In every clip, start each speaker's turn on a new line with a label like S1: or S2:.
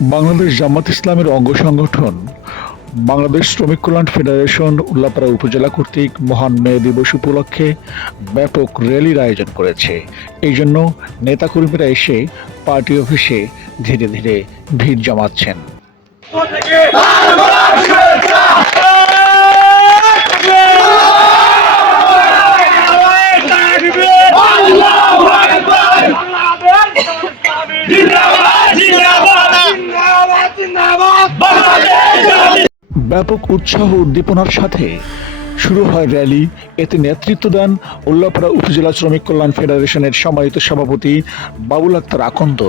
S1: বাংলাদেশ জামাত ইসলামের অঙ্গ সংগঠন, বাংলাদেশ শ্রমিক কল্যাণ ফেডারেশন উল্লাপাড়া উপজেলা কর্তৃক মহান মে দিবস উপলক্ষে ব্যাপক র্যালির আয়োজন করেছে। এই জন্য নেতাকর্মীরা এসে পার্টি অফিসে ধীরে ধীরে ভিড় জমাচ্ছেন। ব্যাপক উৎসাহ উদ্দীপনার সাথে শুরু হয় র্যালি। এতে নেতৃত্ব দেন উল্লাপাড়া উপজেলা শ্রমিক কল্যাণ ফেডারেশনের সম্মানিত সভাপতি বাবুল আক্তার আকন্দ।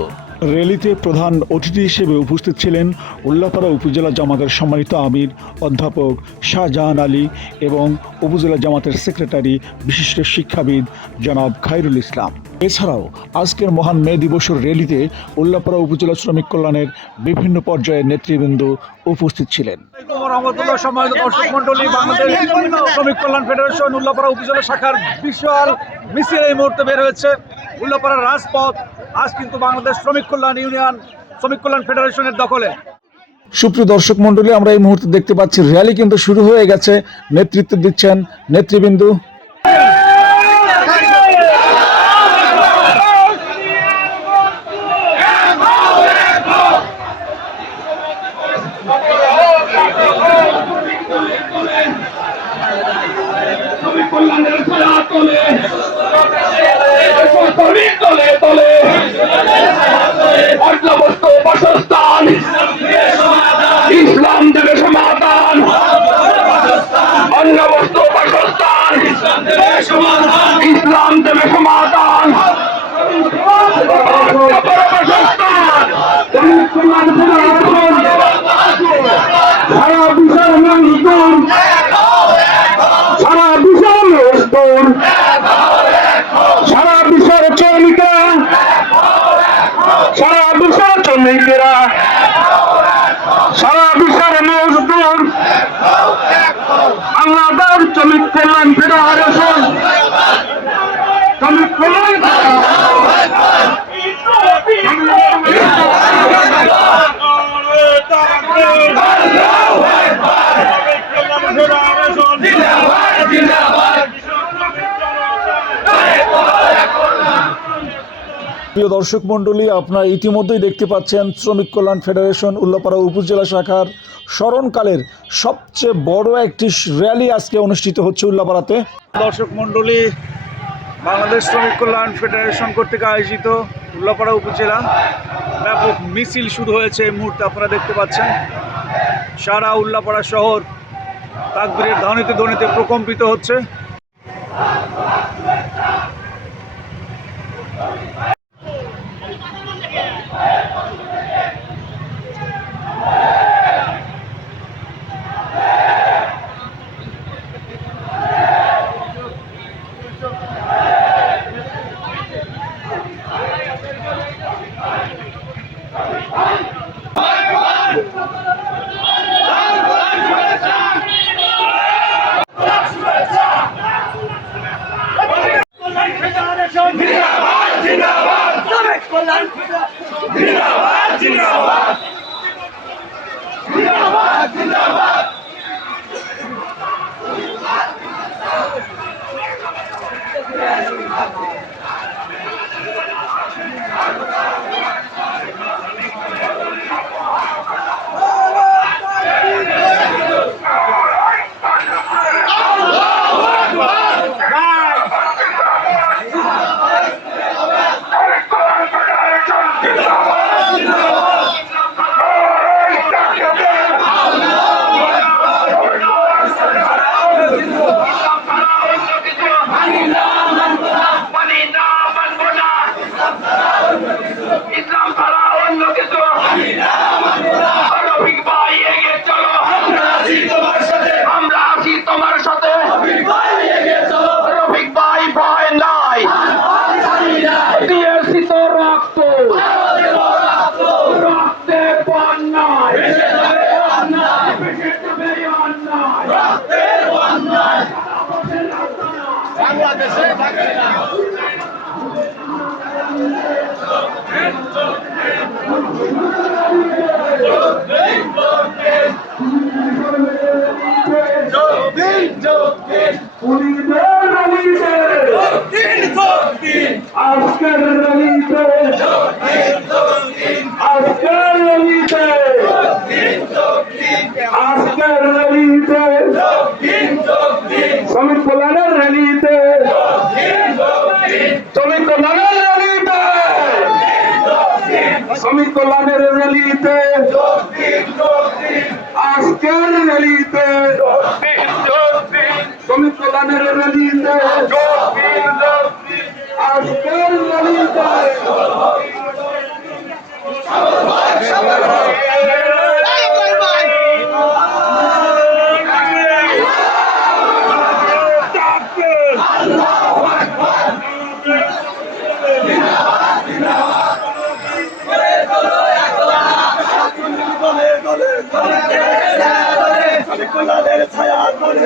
S1: র্যালিতে প্রধান অতিথি হিসেবে উপস্থিত ছিলেন উল্লাপাড়া উপজেলা জামাতের সম্মানিত আমির, অধ্যাপক শাহজাহান আলী এবং উপজেলা জামাতের সেক্রেটারি, বিশিষ্ট শিক্ষাবিদ জনাব খায়রুল ইসলাম। এছাড়াও আজকের মহান মে দিবসের র্যালিতে উল্লাপাড়া উপজেলা শ্রমিক কল্যাণের বিভিন্ন পর্যায়ের নেতৃবৃন্দ উপস্থিত ছিলেন।
S2: শ্রমিক কল্যাণ ফেডারেশন উল্লাপাড়া উপজেলা শাখার বিশাল মিছিল এই মুহূর্তে বের হয়েছে। উল্লাপাড়ার রাজপথ আজ কিন্তু বাংলাদেশ শ্রমিক কল্যাণ ইউনিয়ন, শ্রমিক কল্যাণ ফেডারেশনের দখলে।
S1: সুপ্রিয় দর্শক মন্ডলী আমরা এই মুহূর্তে দেখতে পাচ্ছি, র্যালি কিন্তু শুরু হয়ে গেছে। নেতৃত্ব দিচ্ছেন নেতৃবৃন্দ
S3: কল্যাণের ছায়া তোলে শ্রমিক তলে তলে অর্ধবস্তু বাসস্থান ইসলাম দেবে সমাধান অন্য বস্তু বাসস্থান ইসলাম দেবে সমাধান সারা বিশ্বের মানুষজন সারা বিশ্বের মানুষজন সারা বিশ্বের শ্রমিকরা সারা বিশ্বের শ্রমিকেরা সারা বিশ্বের মজদুর। বাংলাদেশ শ্রমিক কল্যাণ ফেডারেশন
S1: প্রিয় দর্শক মণ্ডলী, আপনারা ইতিমধ্যেই দেখতে পাচ্ছেন শ্রমিক কল্যাণ ফেডারেশন উল্লাপাড়া উপজেলা শাখার স্মরণকালের সবচেয়ে বড় একটি র্যালি আজকে অনুষ্ঠিত হচ্ছে উল্লাপাড়াতে।
S2: দর্শক মন্ডলী বাংলাদেশ শ্রমিক কল্যাণ ফেডারেশন কর্তৃক আয়োজিত উল্লাপাড়া উপজেলা ব্যাপক মিছিল শুরু হয়েছে এই মুহূর্তে আপনারা দেখতে পাচ্ছেন। সারা উল্লাপাড়া শহর তাকবীরের ধ্বনিতে ধ্বনিতে প্রকম্পিত হচ্ছে।
S3: Oh! আজকের র্যালিতে শ্রমিক কল্যাণের র্যালিতে শ্রমিক কল্যাণের র্যালিতে শ্রমিক কল্যাণের র্যালিতে আজকের র্যালিতে শ্রমিক কল্যাণের র্যালিতে ছায়া করে ছায়া করে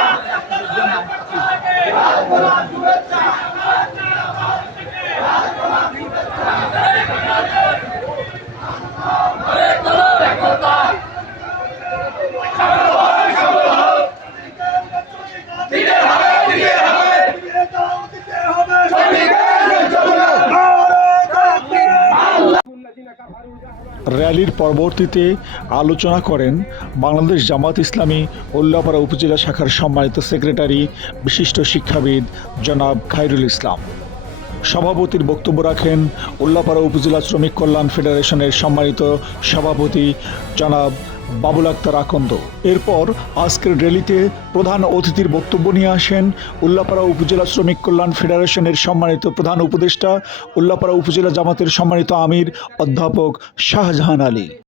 S1: র্যালির পরবর্তীতে আলোচনা করেন বাংলাদেশ জামাত ইসলামী উল্লাপাড়া উপজেলা শাখার সম্মানিত সেক্রেটারি, বিশিষ্ট শিক্ষাবিদ জনাব খাইরুল ইসলাম। সভাপতির বক্তব্য রাখেন উল্লাপাড়া উপজেলা শ্রমিক কল্যাণ ফেডারেশনের সম্মানিত সভাপতি জনাব বাবুল আক্তার আকন্দ। এরপর আজকের র্যালিতে প্রধান অতিথির বক্তব্য নিয়ে আসেন উল্লাপাড়া উপজেলা শ্রমিক কল্যাণ ফেডারেশনের সম্মানিত প্রধান উপদেষ্টা, উল্লাপাড়া উপজেলা জামাতের সম্মানিত আমির অধ্যাপক শাহজাহান আলী।